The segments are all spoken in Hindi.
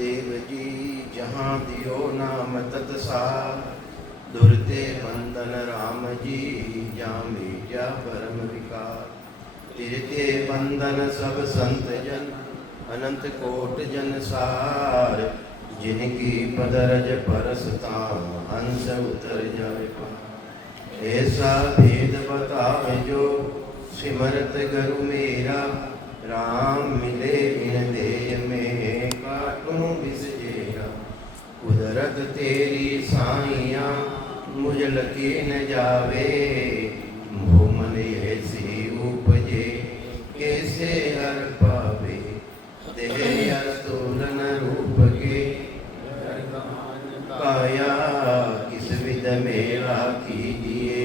देव जी जहाँ दियो नाम तत्सार दुर्ते बंदन राम जी जामे जा परम विकार तिरते बंदन सब संत जन अनंत कोट जन सार जिनकी पदरज परसता हंस उतर जाए पार ऐसा भेद बतावे जो सिमरत गरु मेरा राम मिले बिन देय में काटूं बिसजेरा कुदरत तेरी साइया मुझ लकी न जावे भूमन ऐसी उपजे कैसे हर पावे तेरे अस्तुलन रूप के काया किस विध मेरा कीजिए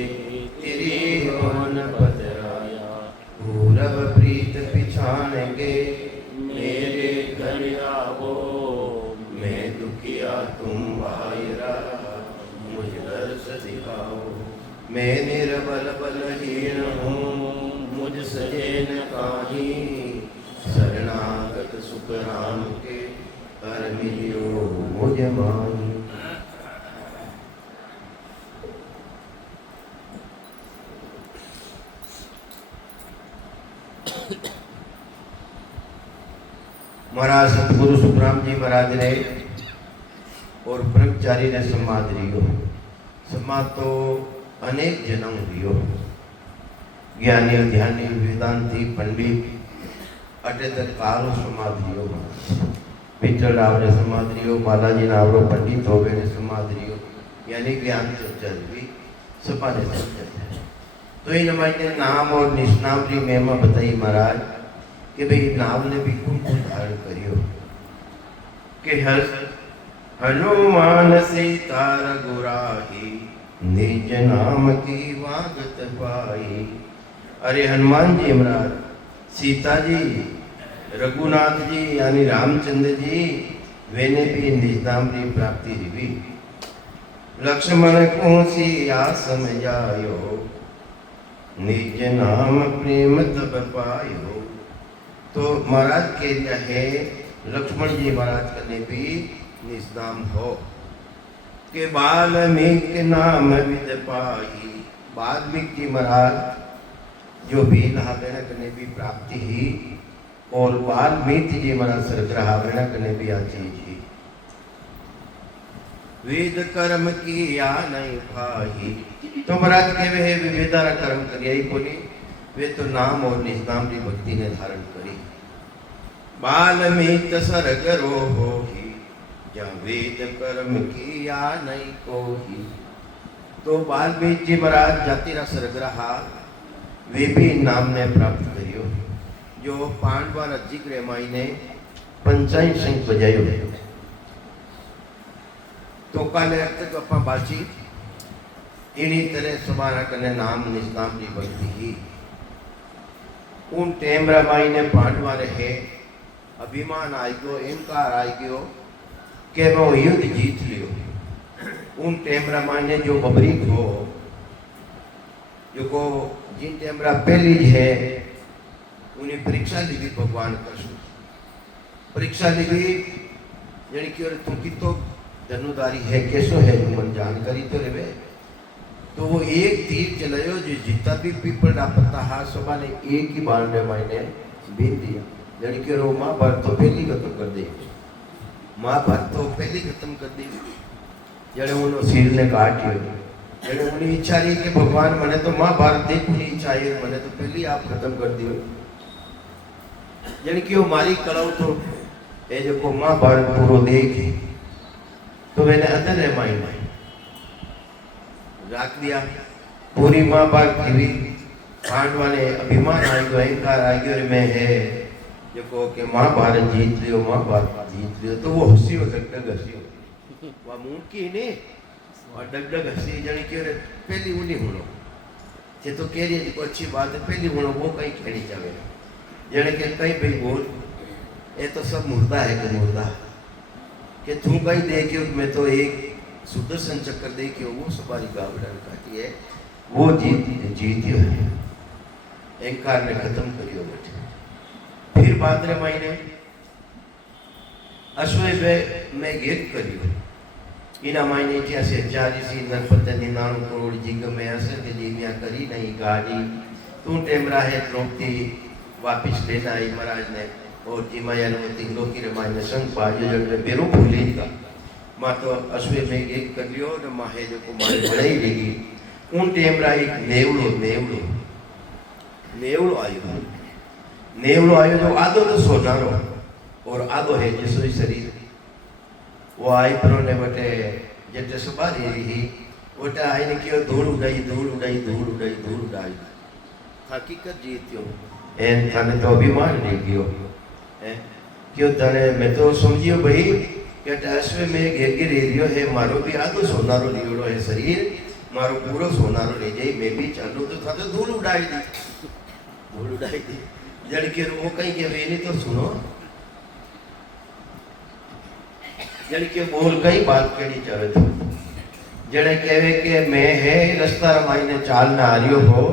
तेरी पवन पतराया पूरब प्रीत पिछानेंगे मेरे घर आवो मैं दुखिया तुम भाईरा मुझ दर्श दिखाओ मैं निर्बल बलहीन हूँ मुझ सजेन काही शरणागत सुख राम के कर मिलियो मुझ माही। महाराज सतगुरु सुखराम जी महाराज ने और ब्रह्मचारी ने समाज रियो समाज तो अनेक जन्म रियो ज्ञानी ध्यानी वेदांती पंडित अटे तक कारो समाज रियो पिछड़ आवरे समाज रियो बालाजी नावरो पंडित हो गए समाज रियो यानी ज्ञान चर्चा भी सपा ने चर्चा तो इन महीने नाम और निष्नाम की महिमा बताई महाराज कि भाई नाम ने भी कौन कौन धारण करियो कि हनुमान सीता रघुराही निज नाम की वागत पाई। अरे हनुमान जी महाराज सीता जी रघुनाथ जी यानी रामचंद्र जी वेने भी निज नाम की प्राप्ति रिवी लक्ष्मण को सिया समझायो निज नाम प्रेम तब पायो। तो महाराज के लिए है लक्ष्मण जी महाराज करने भी निष्नाम हो के वाल्मीकि नाम विद पाई। वाल्मीकि जी महाराज जो भी लाभेण करने भी प्राप्ति ही और वाल्मीकि जी महाराज सरग्रहावेण करने भी आती जी वेद कर्म की या नहीं भाई। तो महाराज के वे विविधारा कर्म करिए ही कोनी वे तो नाम और निष्नाम की भक्ति ने धारण करी। वाल्मीकि सरगरो हो ही या वेद कर्म की या नहीं को ही। तो वाल्मीकि जी महाराज जातिरा सरग्रहा वे भी नाम ने प्राप्त करियो जो पांडवा जिक्र मायने पंचाई संग बजायो है। तो काले तक अपा बाची इन्हीं तरह सबारा करने नाम निष्नाम की भक्ति ही उन टेमरा मायने पांडवा रहे अभिमान आई गयो अहंकार आई गयो कि वो युद्ध जीत लियो। उन टेमरा मायने जो बबरीक हो जो को जिन टेमरा पहली है उन्हें परीक्षा ली भगवान कृष्ण परीक्षा ली यानी कि तुम कितो धनुधारी है कैसो है मन जानकारी तो रहे। तो वो एक तीर चलायो जो जितना भी पीपड़ा पत्ता हाथ सभा ने एक ही बार में मैंने बीत दिया यानी कि वो महाभारत तो पहली खत्म कर दी महाभारत तो पहली खत्म कर दी जड़े उन्होंने सिर ने काट लिया जड़े उन्हें इच्छा रही कि भगवान मैंने तो महाभारत देखनी इच्छा है मैंने तो पहली आप खत्म कर दियो यानी कि वो मारी कलाऊ तो ये जो को महाभारत पूरा देखे तो मैंने अंदर है माई रख दिया पूरी महाभारत की भी पांडवा ने अभिमान आई गयो अहंकार आई गयो मैं है जो को कि महाभारत जीत लियो महाभारत जीत लियो। तो वो हंसी हो डगडग हंसी हो वह मुंह की नहीं और डगडग हंसी जाने कि पहली उन्हीं होनो ये तो कह रही है को अच्छी बात है पहली होनो वो कहीं खेड़ी जावे जाने कि कहीं भाई बोल ये तो सब मुर्दा है कि मुर्दा कि तू कहीं देखियो मैं तो एक सुदर्शन चक्कर देखियो वो सवारी गावड़न काटी है वो जीतियो है अहंकार ने खत्म करियो बैठे। फिर भाद्र महीने अश्वे में गेत करियो इना मायने क्या से 40 99 करोड़ जिंग में असर के जीविया करी नहीं गाड़ी तू टेमरा है द्रौपदी वापिस लेना आई महाराज ने और जीमाया ने तिंगलो की रमाई में संग पाजो जब में बेरू भूली का मां तो अश्वे में गेत कर लियो न माहे जो को मारे बड़ाई लेगी उन टेमरा एक नेवलो आयो तो आधो तो सोनारो और आधो है जिसो शरीर वो आई परो ने बटे जटे सुबारी रही ओटा आई ने क्यों धूल उड़ाई हकीकत जीत्यो एन थाने तो अभिमान ले गयो हैं क्यों थाने मैं तो समझियो भाई कि अश्वे में घेर एरियो है मारो भी आधो सोनारो लियोड़ो है शरीर मारो पूरो सोनारो ले जाई मैं भी चालू तो था तो धूल उड़ाई दी जड़ के वो कहीं के वे नहीं तो सुनो जड़ के बोल कई बात कही चाहे तो जड़े कहवे के मैं है रस्ता रमाई ने चाल ना आरियो हो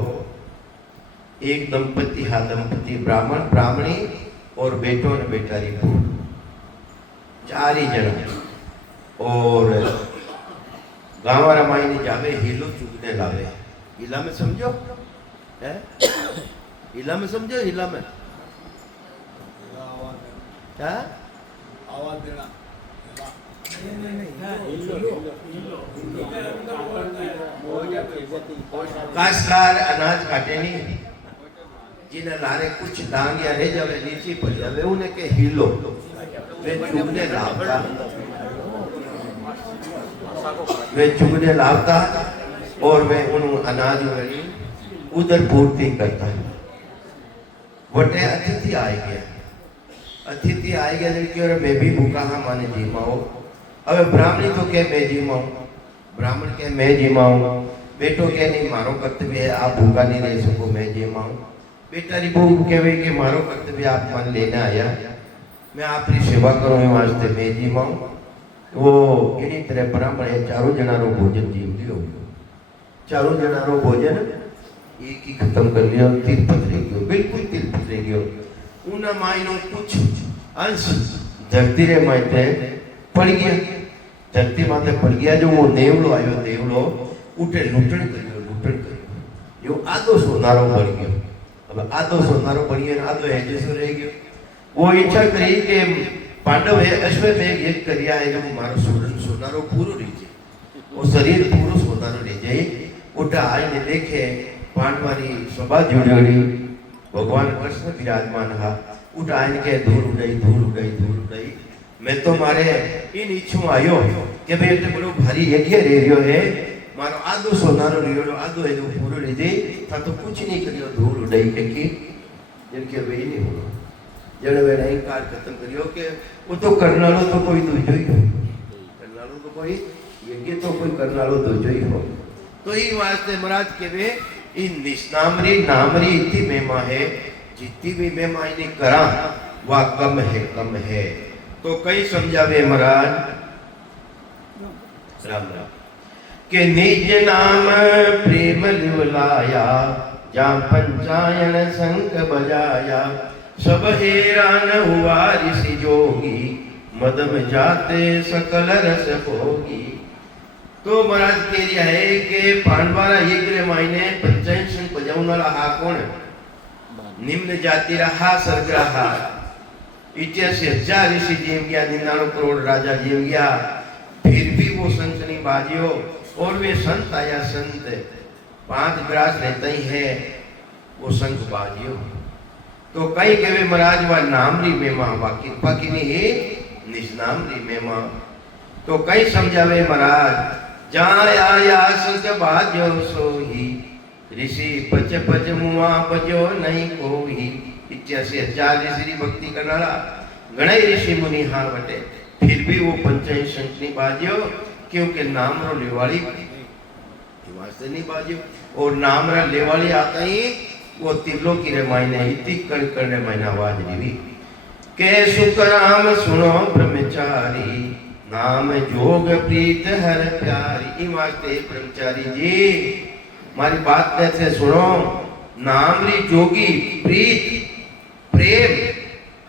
एक दंपति हा दंपति ब्राह्मणी और बेटो ने बेटारी भूल 4 ही जन और गाँव रमाई ने जावे हिलो चुगने लावे हिला में समझो है हिला में क्या आवाज देना काशकार अनाज काटे नहीं जिन्हें लारे कुछ दांग या रह जावे नीचे पड़ जावे उन्हें के हिलो वे चुगने लावता और वे उन अनाज में उधर पूर्ति करता है वटे अतिथि आए गया जबकि और मैं भी भूखा हाँ माने जीमाओ अब ब्राह्मणी तो क्या मैं जीमाऊं ब्राह्मण के मैं जीमाऊं बेटो के नहीं मारो कर्तव्य है आप भूखा नहीं रह सको मैं जीमाऊं बेटारी बहू कहे कि मारो कर्तव्य आप मन लेने आया मैं आपकी सेवा करूं वास्ते मैं जीमाऊं वो इन्हीं तरह ब्राह्मण है चारों जनारो भोजन जीव लियो चारों जनारो भोजन एक ही खत्म कर लिया तिरपत रह गयो बिल्कुल तिरपत रह गयो उना मायनो कुछ अंश धरती रे माथे पड़ गया धरती माथे पड़ गया जो वो नेवलो उठे लूटण करियो यो आधो सोनारो पड़ गयो अब आधो सोनारो पड़ गयो आधो है जैसो रह गयो वो इच्छा करी कि पांडव है अश्वे में एक करिया है जो मारो सोनारो पूरो रह जाए वो शरीर पूरो सोनारो रह जाए उठा आई ने देखे पांडवारी सभा जुड़ी भगवान कृष्ण विराजमान हा उठाइन के धूल उड़ाई मैं तो मारे इन इच्छू आयो कि भाई इतने बड़ो भारी यज्ञ रे रियो है मारो आधो सोनारो रियो आधो है जो पूरो ले दे था तो कुछ नहीं करियो धूल उड़ाई के जिनके वे नहीं हो जड़ वे अहंकार खत्म करियो के वो तो करनालो तो कोई दूजो ही हो करनालो तो कोई यज्ञ तो कोई करनालो दूजो ही हो तो ही वास्ते महाराज के वे इन निष्नामरी नामरी इतनी महिमा है जितनी भी महिमा इन्हें करा वह कम है तो कई समझावे महाराज राम के निज नाम प्रेम लिवलाया जा पंचायन शंख बजाया सब हैरान हुआ ऋषि जोगी मदम जाते सकल रस भोगी तो महाराज कह रहा है कि पांडवारा यज्ञ मायने पंचायन शंख बजावनारा हा कोण निम्न जाति रहा सरग्रहा 88,000 ऋषि जीव गया 99 करोड़ राजा जीव गया फिर भी वो संत नहीं बाजियो और वे संत आया संत 5 ग्रास रहते ही है वो संत बाजियो तो कई कहे महाराज वा नामरी मेमा वा कृपा की नहीं है निष्नामरी मेमा तो कई समझावे महाराज जाय आया संत बाजो सोही ऋषि पच मुआ बजो नहीं कोई 88,000 ऋषि भक्ति करनारा घणे ऋषि मुनि हार बटे फिर भी वो पंचायत शंख नहीं बाजियो क्योंकि नाम रो लेवाली वास्ते नहीं बाजियो और नाम रा लेवाली आता ही वो तिलो की रे मायने इति करने मायने आवाज रीवी के सुखराम सुनो ब्रह्मचारी नाम जोग प्रीत हर प्यारी ई वास्ते ब्रह्मचारी जी मारी बात कैसे सुनो नाम री जोगी प्रीत प्रेम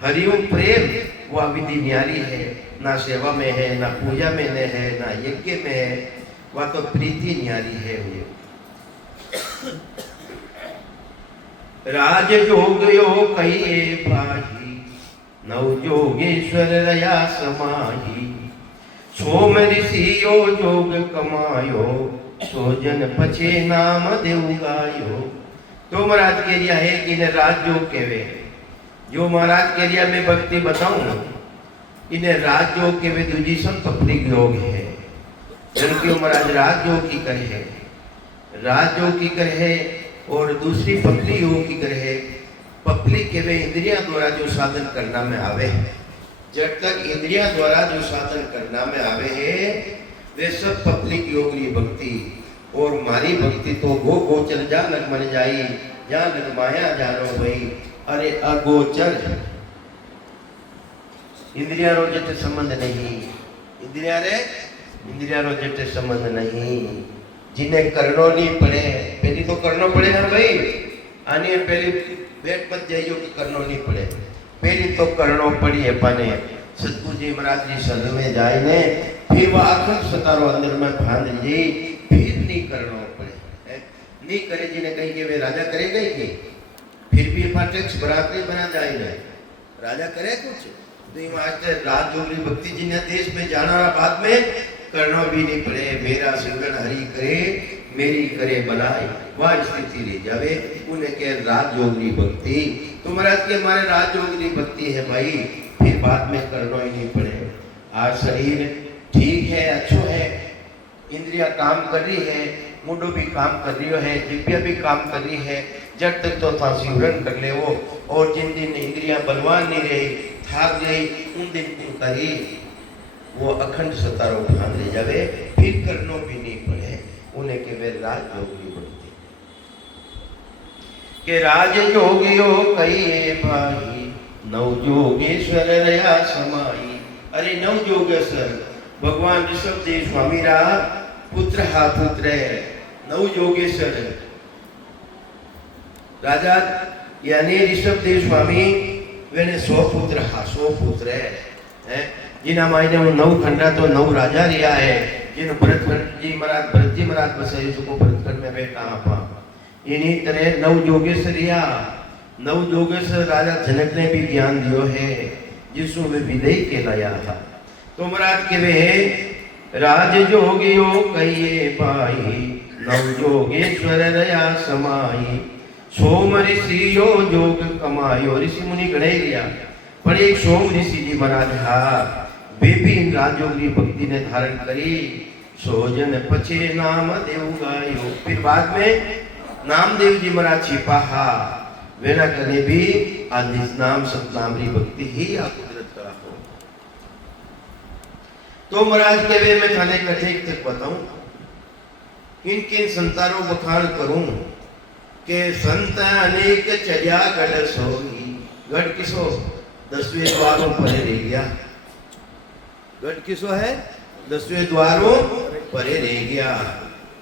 हरिओम प्रेम वो विधि न्यारी है ना सेवा में है, ना पूजा में है, ना यज्ञ में है, वह तो प्रीति न्यारी है। वो राज जोगयो कहिए पाही, नव जोगेश्वर रया समाही। सोम ऋषियो जोग कमायो, सोजन पछे नाम देव गायो। तो महाराज के लिया है कि इन्हें राजयोग कहवे। जो महाराज के लिया मैं भक्ति बताऊं, इन्हें राजयोग कहवे। दूजी सब पब्लिक योग है। जबकि महाराज राजयोग की करे है, राजयोग की करे है, और दूसरी पब्लिक योग की करे है। पब्लिक कहवे इंद्रिया द्वारा जो साधन करना में आवे है। जब तक इंद्रिया द्वारा जो साधन करना में आवे है, वे सब पब्लिक योग की भक्ति। और मारी भक्ति तो गो गोचर जा लग मन जाई, जा लग माया जानो भई। अरे अगोचर, इंद्रिया रो जटे संबंध नहीं। इंद्रिया रो जटे संबंध नहीं। जिन्हें करनो नहीं पड़े, पहली तो करनो पड़े ना भाई। आने पहली बैठ मत जाइयो कि करनो नहीं पड़े, पहली तो करनो पड़ी है। पाने सतगुरु जी महाराज जी शरण में जाए ने, फिर वह अखंड सतारो अंदर में भांध जी, फिर नहीं करनो पड़े। नहीं करे जिन्हें कहीं के वे राजा करेगा ही, फिर भी टैक्स बराबरी बना जाएगा। राजा करे कुछ तो आज राजयोगी भक्ति जिन्हें देश में जाना बाद में करना भी नहीं पड़े। मेरा सिंगन हरि करे, मेरी करे बनाए, वह स्थिति ले जावे। उन्हें के राजयोगी भक्ति। तो महाराज के हमारे राजयोगी भक्ति है भाई, फिर बाद में करना ही नहीं पड़े। आज शरीर ठीक है, अच्छो है, इंद्रिया काम कर रही है, मुंडो भी काम कर रही है, जिब्बिया भी काम कर रही है। जब तक तो था सिमरन कर ले वो। और जिन दिन इंद्रिया बलवान नहीं रही, थाक गई, उन दिन तुम करी वो अखंड सतारो भान ले जावे, फिर करनो भी नहीं पड़े। उन्हें के वे राजयोगी भक्ति के राज जोगियो कहिए भाई, नव जोगेश्वर रया समाई। अरे नव जोगेश्वर भगवान ऋषभ देव स्वामी रा पुत्र हा पुत्र है। नव जोगेश्वर राजा यानी ऋषभ देव स्वामी वेने 100 पुत्र हा 100 पुत्र है। जिना मायने वो 9 खंडा तो 9 राजा रिया है। जिन भरत जी महाराज बसाई उसको भरतखंड में बैठा आपा। इन्हीं तरह 9 जोगेश्वर रिया। 9 जोगेश्वर राजा जनक ने भी ज्ञान दियो है, जिसको वे विदय कहलाया था। तो महाराज के वे राज जोगियो कहिए पाई, नव जोगेश्वर रया समाई। सोम ऋषियो जोग कमायो। ऋषि मुनि गणे लिया, पर एक सोम ऋषि जी महाराज हा, वे भी इन राजयोगी भक्ति ने धारण करी। सोजन पछे नाम देव गायो। फिर बाद में नामदेव जी महाराज छिपा हा, वे न करे भी आदिस नाम सतनामरी भक्ति ही आ कुदरत करा हो। तो महाराज के वे मैं थाने कथे तक बताऊं, किन किन संतारों बखान करूं के संत अनेक चर्या गढ़ सोई। गढ़ किसो 10वें द्वारों परे रह गया। गढ़ किसो है 10वें द्वारों परे रह गया।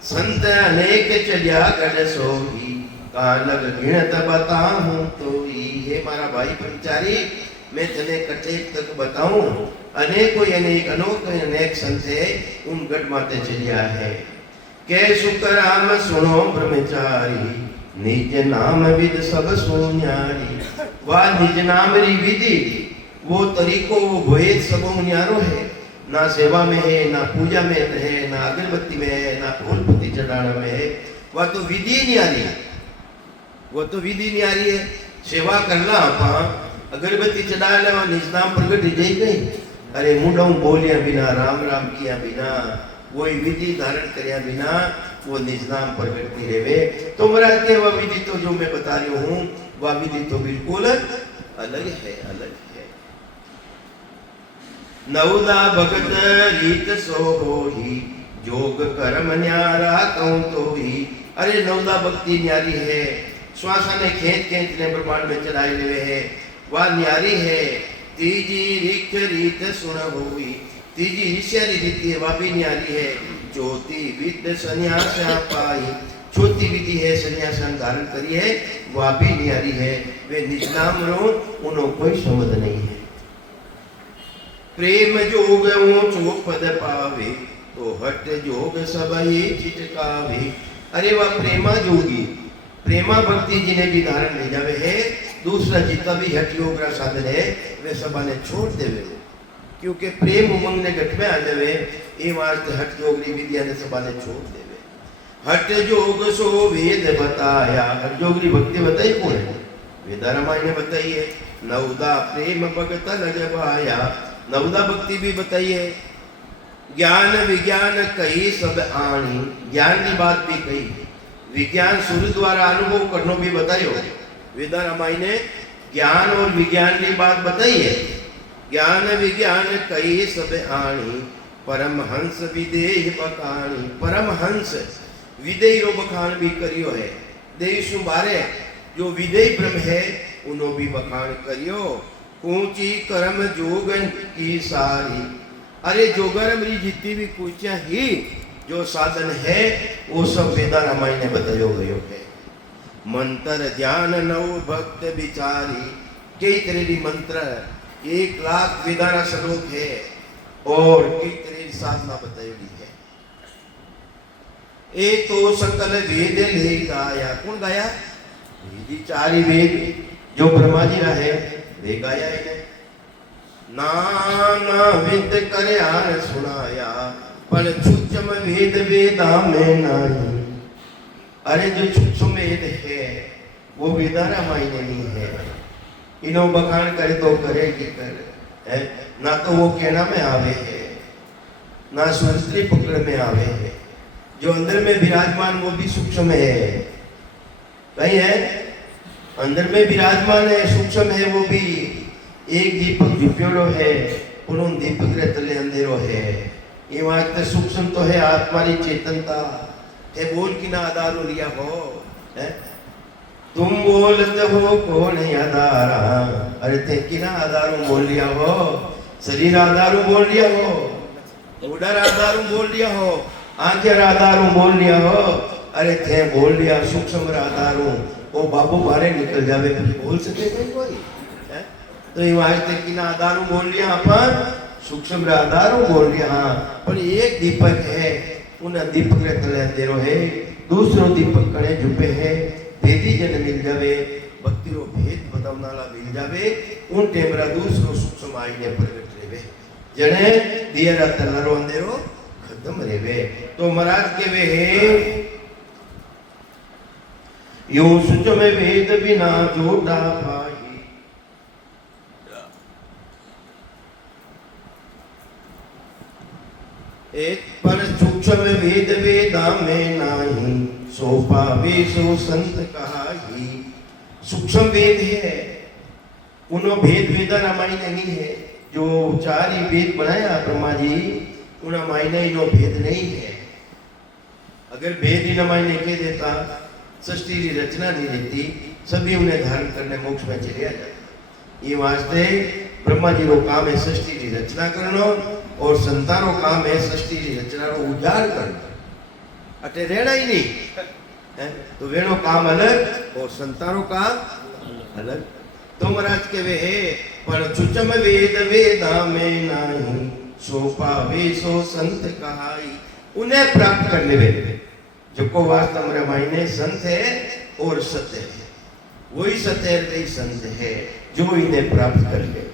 संत अनेक चर्या गढ़ सोई, कालग गिणत बताऊं तो ये मारा भाई पंचारी, मैं तने कटे तक बताऊं। अनेकों अनेक अनेक संत है उन गढ़ माते चलिया है। के सुकराम सुनो ब्रह्मचारी, निज नाम विद सब सोन्यारी। वह निज नाम री विधि, वो तरीको, वो भेद सब न्यारो है। ना सेवा में है, ना पूजा में है, ना अगरबत्ती में है, ना फूल पत्ती चढ़ाने में है। वह तो विधि न्यारी, वो तो विधि न्यारी है। सेवा करना आप अगरबत्ती चढ़ा ले, निज नाम प्रगट जाई गई। अरे मुंडों बोलिया बिना, राम राम किया बिना, वही विधि धारण करया बिना वो निज नाम प्रगटती रेवे। तो महाराज के वह विधि तो जो मैं बता रही हूँ, वह विधि तो बिल्कुल अलग है, अलग है। नवदा भगत रीत सो होही, जोग कर्म न्यारा कहूं तो ही। अरे नवदा भक्ति न्यारी है, श्वासा ने खेत ने ब्रह्मांड में चढ़ाए हुए है, वह न्यारी है। तीजी रिख रीत सुन होई, तीजी ऋषि रीति है, वह भी न्यारी है। ज्योति विद संन्यास पाई, ज्योति विधि है संन्यास धारण करी है, वह भी न्यारी है। वे निज नाम रो उन्हों कोई संबंध नहीं है। प्रेम जोग ऊंचो पद पावे तो हट जोग सब ही चिटकावे। अरे वह प्रेमा जोगी प्रेमा भक्ति जिन्हें भी धारण ले जावे है, दूसरा जितना भी हट योग का साधन है वे सबने छोड़ देवे, क्योंकि प्रेम उमंग ने घट में आ जावे ये वास्ते हट योग विद्या ने सबने छोड़ देवे। हट जोग सो वेद बताया, हट योग भक्ति बताई कौन है? वेदा रामायण ने बताई है। नवदा प्रेम भगत लग पाया, नवदा भक्ति भी बताई है। ज्ञान विज्ञान कही सब आनी, ज्ञान की बात भी कही, विज्ञान सूर्य द्वारा अनुभव करना भी बतायो। वेदा रामायण ने ज्ञान और विज्ञान की बात बताई है। ज्ञान विज्ञान कही सब आनी, परमहंस विदेह बखानी। परमहंस विदेह रो बखान भी करियो है। देव सुबारे जो विदेह ब्रह्म है उन्हों भी बखान करियो। ऊंची कर्म जोगन की सारी, अरे जोगर मेरी जितनी भी कुचियां ही जो साधन है वो सब वेदा रामायण ने बतायो गयो है। मंत्र ध्यान नव भक्त विचारी, कई तरह की मंत्र 1,00,000 वेदारा श्लोक है और कई तरह की साधना बताई है। एक तो सकल वेद ले गाया, कौन गाया? वेदी चारी वेद जो ब्रह्मा जी रहे वे गाया इन्हें। नाना वेद करयान सुनाया, पर सूक्ष्म वेद वेदा में नहीं। अरे जो सूक्ष्म वेद है वो वेदा रामायण नहीं है। इन्हों बखान करे तो करेगी कर है, ना तो वो कहना में आवे है ना सुरस्त्री पकड़ में आवे है। जो अंदर में विराजमान वो भी सूक्ष्म है, कहीं है अंदर में विराजमान है, सूक्ष्म है वो भी। एक दीपक झुप्योड़ो है, उन्होंने दीपक रे तले अंधेरो है। ये वास्ते सूक्ष्म तो है आत्मा की चेतनता। थे बोल की ना आधारो लिया हो है? तुम बोलते हो कौन है आधारा? अरे थे कि ना आधारू बोल लिया हो, शरीर आधारू बोल लिया हो, उधर आधारू बोल लिया हो, आंखें आधारू बोल लिया हो। अरे थे बोल लिया सूक्ष्म आधारू, वो बाबू मारे निकल जावे बोल सके कोई है? तो ये वास्ते कि ना आधारू बोल लिया अपन, सूक्ष्म आधारू बोल लिया। हाँ, पर एक दीपक है, उन दीपक रे तले अंधेरो है, दूसरो दीपक कणे झुपे है। भेदी जन मिल जावे, भक्ति रो भेद बतावनाला मिल जावे, उन टेमरा दूसरो सूक्ष्म आईने प्रगट रेवे। जने दियरा तलरो अंधेरो खत्म रेवे। तो महाराज के वे है यो सूक्ष्म वेद बिना जोड़ा भाई। एक पर सूक्ष्म वेद वेदा में नाही, सो पावे सो संत कहाई। सूक्ष्म वेद है, उन्हों भेद वेदा रामायण नहीं है। जो चार ही वेद बनाया ब्रह्मा जी, उन्हें मायने इनो भेद नहीं है। अगर भेद ही मायने कह देता, सृष्टि की रचना नहीं रहती, सभी उन्हें धारण करने मोक्ष में चले जाते। ये वास्ते ब्रह्मा जी रो काम है सृष्टि की रचना करना, और संतानों काम है सृष्टि की रचना रो उजाड़ करना। अटे रहना ही नहीं है, तो वेणो काम अलग और संतानों काम अलग। तो महाराज के वे है पर चुचम वेद वेदा में नाही, सो पावे सो संत कहाई। उन्हें प्राप्त करने वे जो को वास्तव में मायने संत है और सत्य है, वही सत्य है संत है जो इन्हें प्राप्त कर ले।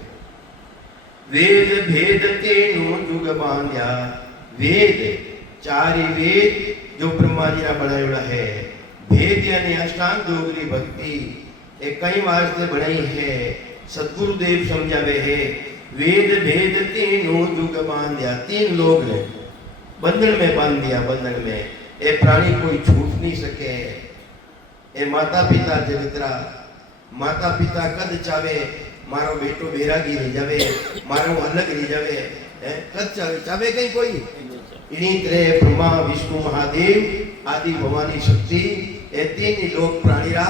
वेद भेद तेनु जुग बांध्या, वेद चारि वेद जो ब्रह्मा जी ने बनाया है। भेद यानी अष्टांग योग की भक्ति एक कई वास्ते बनाई है, सतगुरुदेव समझावे है। वेद भेद तेनु जुग बांध्या, तीन लोग ने बंधन में बांध दिया। बंधन में ये प्राणी कोई छूट नहीं सके। ये माता पिता जगतरा, माता पिता कद चावे मारो बेटो बेरागी रही जावे, मारो अलग रही जावे, कद चावे चावे कहीं कोई इन्हीं तरह ब्रह्मा विष्णु महादेव आदि भवानी शक्ति ये तीन लोग प्राणीरा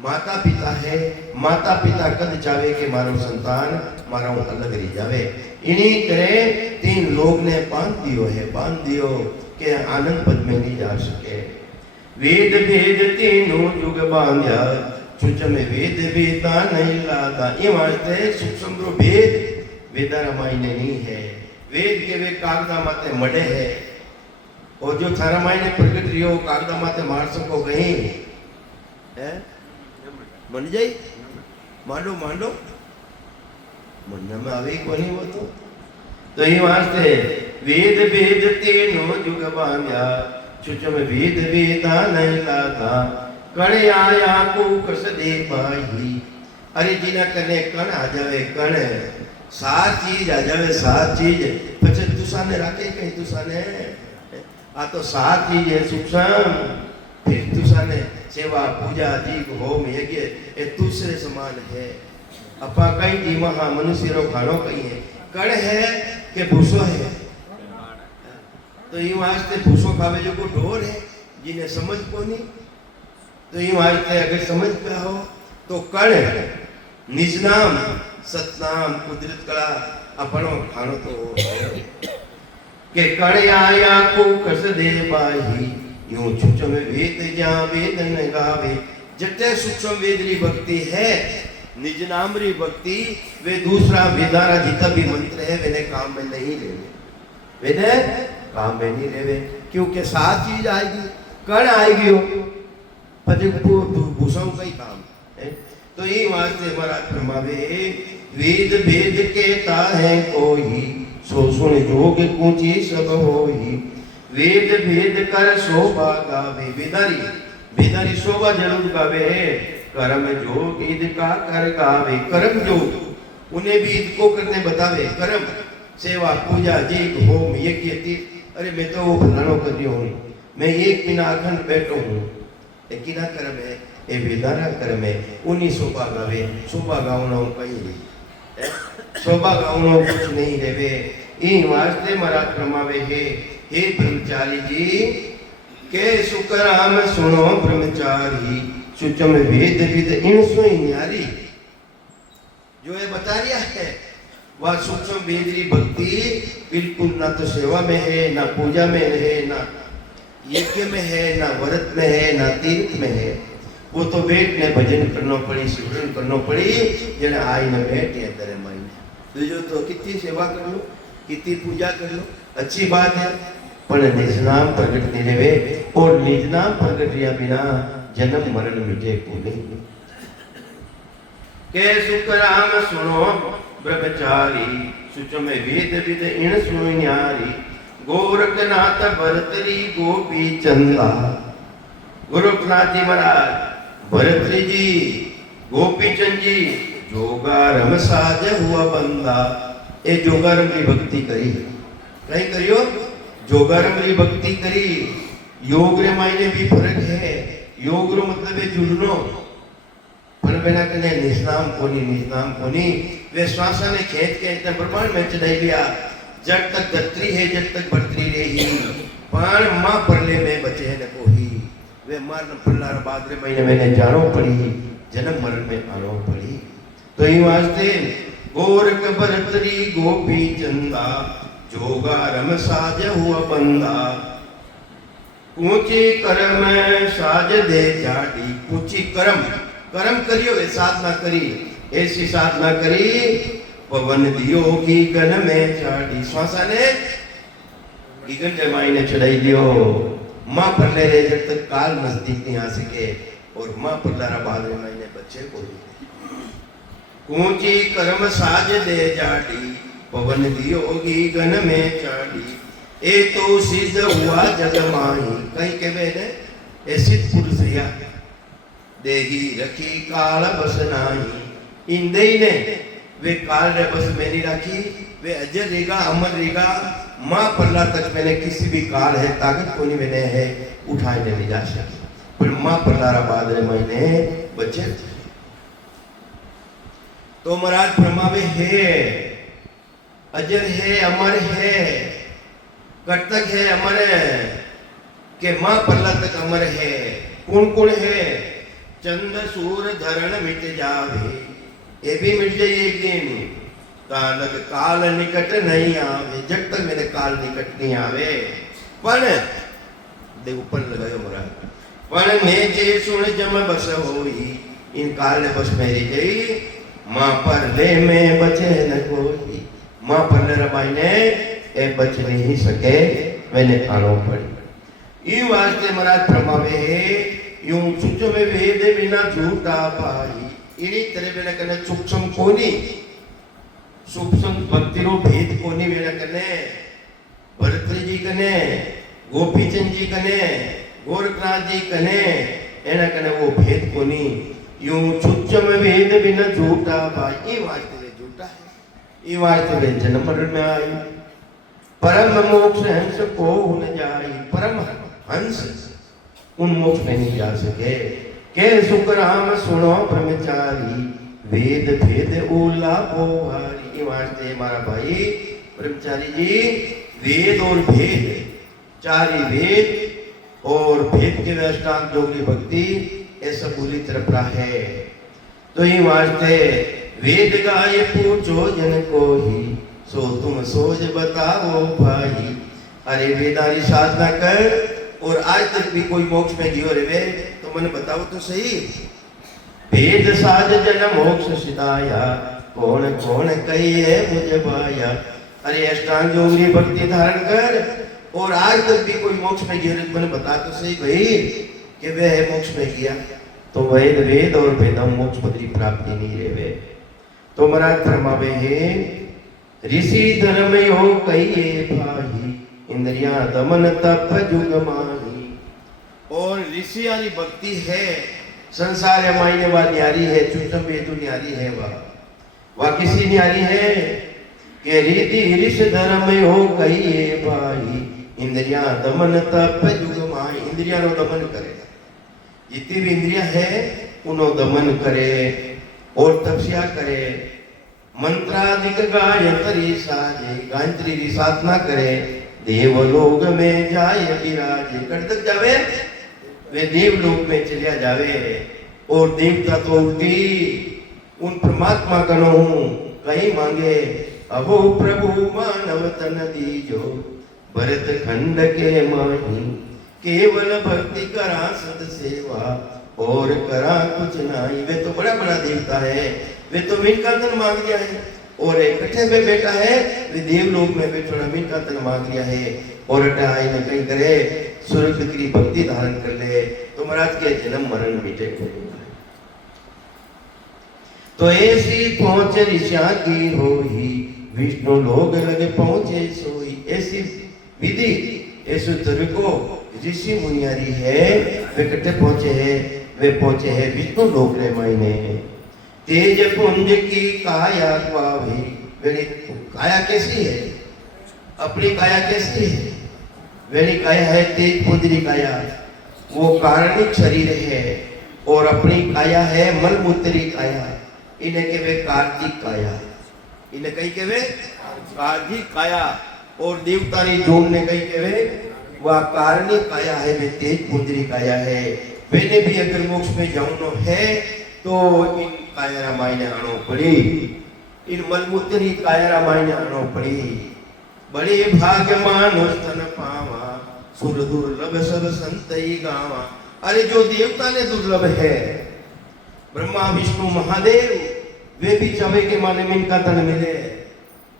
माता पिता है। माता पिता कद चावे के मारो संतान मारो अलग रही जावे। इन्हीं तरह तीन लोग ने बांध दियो है, बांध दियो के आनंद पद में नहीं जा सके। वेद भेद तीनों जुग बांध्या, सूक्ष्म वेद वेदा नहीं लादा। ये वास्ते सूक्ष्म रो भेद वेदारा मायने नहीं है। वेद के वे कागदा माते मड़े है और जो थारा मायने प्रकट रियो कागदा माते मारसो को कहीं है मन जाई मांडो मांडो मन में आवे कोनी वो तो ये वास्ते वेद वेद तेनो जुग बांध्या चुच में वेद वेदा नहीं लाता कण आया को कस दे पाही। अरे जिना कने कण आ जावे कण सात चीज आ जावे सात चीज पछे तुसाने राखे कहीं तुसाने आ तो सात चीज है सूक्ष्म फिर तुसाने सेवा पूजा दीप होम यज्ञ ये दूसरे समान है। अपा कहीं दी महा मनुष्य रो खानो कहीं है कण है के भूसो है तो ये वास्ते भूसो खावे जो को ढोर है जिन्हें समझ को नहीं तो ये वास्ते अगर समझ पे हो तो कण निज नाम सतनाम कुदरत कला अपनो खानो तो के कण आया को कस दे पाही यूं सूक्ष्म वेद जा वेद न गावे। जटे सूक्ष्म वेदरी भक्ति है निज नाम री भक्ति वे दूसरा वेदारा जितना भी मंत्र है वे काम में नहीं लेवे वे काम में नहीं लेवे क्योंकि सात चीज आएगी कण आएगी हो पति भूषण का ही काम है। तो ये वास्ते महाराज फरमावे वेद वेद कहता है कोई सो सुन जोग कुची सब होई। वेद वेद कर शोभा गावे वेदारी वेदारी शोभा जरूर गावे कर्म जोग ईद का कर गावे। कर्म जोग उन्हें भी ईद को करने बतावे कर्म सेवा पूजा जीत होम यज्ञ तीर्थ। अरे मैं तो वो फलानो कर रही हूँ मैं एक बिना अखंड बैठो हूँ एक किना कर्म है ये वेदारा कर्म है उन्हीं शोभा गावे। शोभा गावना कहीं नहीं शोभा गावना कुछ नहीं देवे। इन वास्ते महाराज फरमावे है हे ब्रह्मचारी जी के सुकराम सुनो ब्रह्मचारी सुचम वेद विद इन सोई न्यारी। जो ये बता रहा है वह सूक्ष्म वेदरी भक्ति बिल्कुल ना तो सेवा में है ना पूजा में है ना यज्ञ में है ना व्रत में है ना तीर्थ में है। वो तो बैठ ने भजन करना पड़ी सिमरन करना पड़ी जने आई न बैठ या तेरे मायने तो जो तो कितनी सेवा कर लो कितनी पूजा कर लो अच्छी बात है पर निज नाम प्रकट नहीं रहे और निज नाम प्रकट रिया बिना जन्म मरण मिटे को नहीं। के सुकराम सुनो ब्रह्मचारी सुचम वेद विद इन सुन्यारी। गोरखनाथ भरतरी गोपी चंदा गोरखनाथ जी महाराज भरतरी जी गोपी चंद जी जोगारम साज हुआ बंदा। ए जोगारम की भक्ति करी कहीं करियो जोगारम की भक्ति करी। योग रे मायने भी फर्क है योग रो मतलब है जुड़नो पर बिना कने निष्नाम कोनी वे श्वासा ने खेत के इतने प्रमाण में चढ़ाई लिया जब तक गत्री है जब तक भर्तरी रही पान मां परले में बचे है न कोई वे मरण पल्लार बादरे महीने मैंने जानो पड़ी जन्म मरण में आनो पड़ी। तो ये वास्ते गोरख भरतरी गोपी चंदा जोगारम साज हुआ बंदा। ऊंची कर्म साज दे जाडी ऊंची कर्म कर्म करियो ए साधना करी ऐसी साधना करी पवन दियो की गन में चाड़ी। श्वासा ने गगन के मायने चढ़ाई दियो मां पर ले रहे जब तक काल नजदीक नहीं आ सके और मां पर लारा बाद में मायने बच्चे को ऊंची कर्म साज दे जाड़ी पवन दियो की गन में चाड़ी। ए तो सिद्ध हुआ जग माही कहीं के बेने ए सिद्ध पुरुष या देही रखी काल बस नाही। इन दे ने वे काल रे बस में नहीं रखी वे अजर रहेगा अमर रहेगा मां परला तक मैंने किसी भी काल है ताकत कोनी मैंने है उठाए नहीं जा सकी पर मां परलारा बाद रे महीने बच्चे। तो महाराज फरमावे है अजर है अमर है कर्तक है अमर है के मां परला तक अमर है। कौन कौन है चंद सूर धरण मिट जावे ये भी मिट जाए एक दिन कालक काल निकट नहीं आवे जब तक मेरे काल निकट नहीं आवे पर देख ऊपर लगायो महाराज पर ने जे सुन जम बस होई इन काल ने बस मेरी गई मां पर ले में बचे न कोई। मां पल्ले रमाई ने ए बच नहीं सके मैंने खानो पड़ी। ई वास्ते महाराज फरमावे यूं चुचो में वेद बिना झूठा पाई इनी तरह बेना कने सूक्ष्म कोनी सूक्ष्म भक्ति रो भेद कोनी बेना कने भरत जी कने गोपीचंद जी कने गोरखनाथ जी कने एना कने वो भेद कोनी यूं चुचो में वेद बिना झूठा पाई ई वास्ते वे झूठा है ई वास्ते वे जन्म मरण में आई परम मोक्ष हंस को न जाई परम हंस उन मोक्ष में नहीं जा सके के सुखराम सुनो ब्रह्मचारी वेद भेद ओला बोहारी ये वास्ते हमारा भाई ब्रह्मचारी जी वेद और भेद चारी वेद और भेद के अष्टांग जोगली भक्ति ऐसा पूरी तरफ है। तो ये वास्ते वेद गाय पूछो जन को ही सो तुम सोच बताओ भाई। अरे वेदारी साधना कर और आज तक भी कोई मोक्ष में जियो रे तो मैंने बताओ तो सही। वेद साज जन मोक्ष सिधाया कौन कौन कहिए मुझे भाया। अरे अष्टांग योगी भक्ति धारण कर और आज तक भी कोई मोक्ष में जियो रे मैंने बता तो सही भाई कि वह मोक्ष में गया तो वेद वेद और वेदम मोक्ष पदरी प्राप्ति नहीं रेवे। तो महाराज फरमावे है ऋषि धर्म यो कहिए भाई इंद्रिया दमन तप जुग माही। और ऋषि वाली भक्ति है संसार मायने वाली न्यारी है चुटम हेतु न्यारी है वह किसी न्यारी है कि रीति ऋष धर्म यो कहिए भाई इंद्रिया दमन तप जुग माही। इंद्रिया नो दमन करे जितनी भी इंद्रिया है उनो दमन करे और तपस्या करे मंत्रादिक गायत्री साजे गायत्री की साधना करे देवलोक में जाए विराजे कट तक जावे वे देवलोक में चलिया जावे और देवता तो उल्टी उन परमात्मा कनो कहीं मांगे अहो प्रभु मानव तन दीजो भरत खंड के माही केवल भक्ति करा सत सेवा और करा कुछ नहीं। वे तो बड़ा बड़ा देवता है वे तो मीन का तन मांग लिया है और इकट्ठे में बैठा है वे देवलोक में बैठा मीन का तन मांग लिया है और हटाई न कहीं करे सूरज की भक्ति धारण कर ले तो महाराज के जन्म मरण मिटे। तो ऐसी पहुंच ऋषिया की होई विष्णु लोग लगे पहुंचे सोई। ऐसी विधि ऐसे तरीको ऋषि मुनियारी है वे इकट्ठे पहुंचे हैं वे पहुंचे हैं विष्णु लोक रे मायने। तेज पुंज की काया पावी वेरी काया कैसी है अपनी काया कैसी है वेरी काया है तेज पुंजरी काया वो कारणिक शरीर है और अपनी काया है मलमूत्री काया इन्हें के वे कार्तिक काया इन्हें कहीं के वे कार्तिक काया और देवता ने जोड़ने कहीं के वे वह कारणिक काया है वे तेज पुंजरी काया है। मैंने भी अगर मोक्ष में जाऊनो है तो इन कायरा मायने आनो पड़ी इन मलमूत्री कायरा मायने आनो पड़ी। बड़े भाग्य मानो स्तन पावा सुर दुर्लभ सब संतई गावा। अरे जो देवता ने दुर्लभ है ब्रह्मा विष्णु महादेव वे भी चाहे के माने में इनका तन मिले।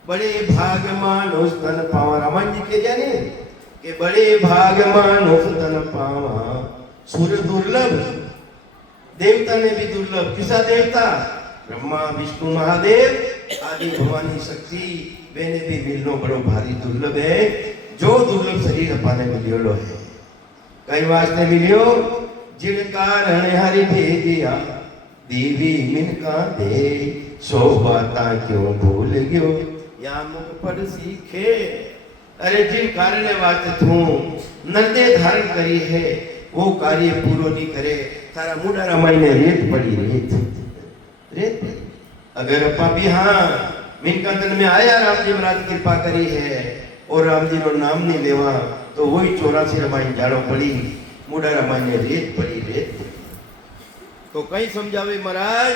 बड़े भाग्य मानो स्तन पावा रामायण जी के जाने कि बड़े भाग्य मानो स्तन पावा सुर दुर्लभ देवता ने भी दुर्लभ किसा देवता ब्रह्मा विष्णु महादेव आदि भवानी शक्ति वेने भी मिलनो बड़ो भारी दुर्लभ है। जो दुर्लभ शरीर अपाने मिलियो है कई वास्ते मिलियो जिन कारण हरि भेजिया देवी मिनका दे सो बाता क्यों भूल गयो या मुख पर सीखे। अरे जिन कारण वास्ते तू नंदे धारण करी है वो कार्य पूरो नहीं करे तारा मुंडा रामायण ने रेत पड़ी रेत अगर अपा भी हाँ मिनका तन में आया राम जी महाराज कृपा करी है और राम जी नो नाम नहीं लेवा तो वही 84 रामायण जानो पड़ी मुंडा रामायण ने रेत पड़ी रेत। तो कहीं समझावे महाराज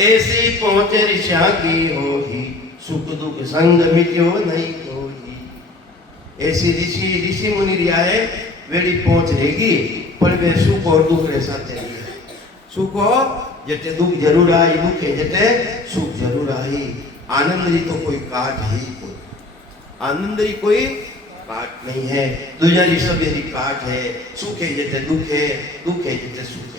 ऐसी पहुंचे ऋषिया की होगी सुख दुख संग मिट्यो नहीं होगी। ऐसी ऋषि मुनि रिया है वेड़ी पहुंच रहेगी पर वे सुख और दुख रे साथ सुख जटे दुख जरूर आई दुख जटे सुख जरूर आई। आनंदरी तो कोई काट ही कोई, आनंदरी कोई काट नहीं है। दुनियारी सब यही काट है, सुख है जैसे दुख है, दुख है जैसे सुख है।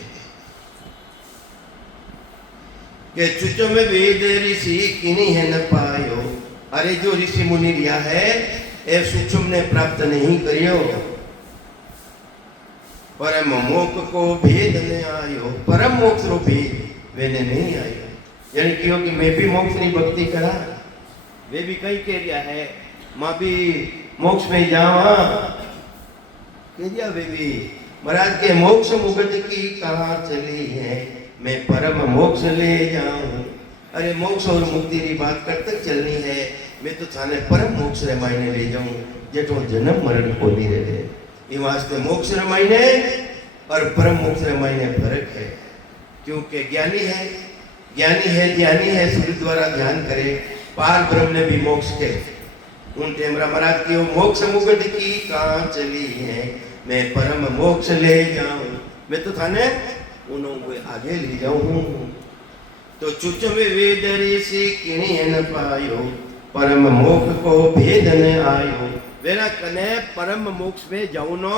के चुचो में वेद ऋषि किन्हीं है न पायो। अरे जो ऋषि मुनि लिया है ए सूक्ष्म ने प्राप्त नहीं करियो। परम मोक्ष को भेद ने आयो, परम मोक्ष रो भेद वेने नहीं आयो। यानी क्यों कि मैं भी मोक्ष की भक्ति करा, वे भी कहीं कह रिया है मां भी मोक्ष में जावा कह दिया। वे भी महाराज के मोक्ष मुगद की कहाँ चली है, मैं परम मोक्ष ले जाऊं। अरे मोक्ष और मुक्ति की बात कब तक चलनी है, मैं तो थाने परम मोक्ष रे मायने ले जाऊं जेठो जन्म मरण को नहीं रहे। ये वास्ते मोक्ष रे मायने और परम मोक्ष रे मायने फर्क है। क्योंकि ज्ञानी है, ज्ञानी है सूर्य द्वारा ध्यान करे, पार ब्रह्म ने भी मोक्ष के उन टेमरा महाराज की मोक्ष मुगद की कहाँ चली है, मैं परम मोक्ष ले जाऊं। मैं तो थाने उन्होंने आगे ले जाऊं। तो चुच में वेद ऋषि किन्हीं न पायो, परम मोक्ष को भेद न आयो। वेला कने परम मोक्ष में जाऊं नो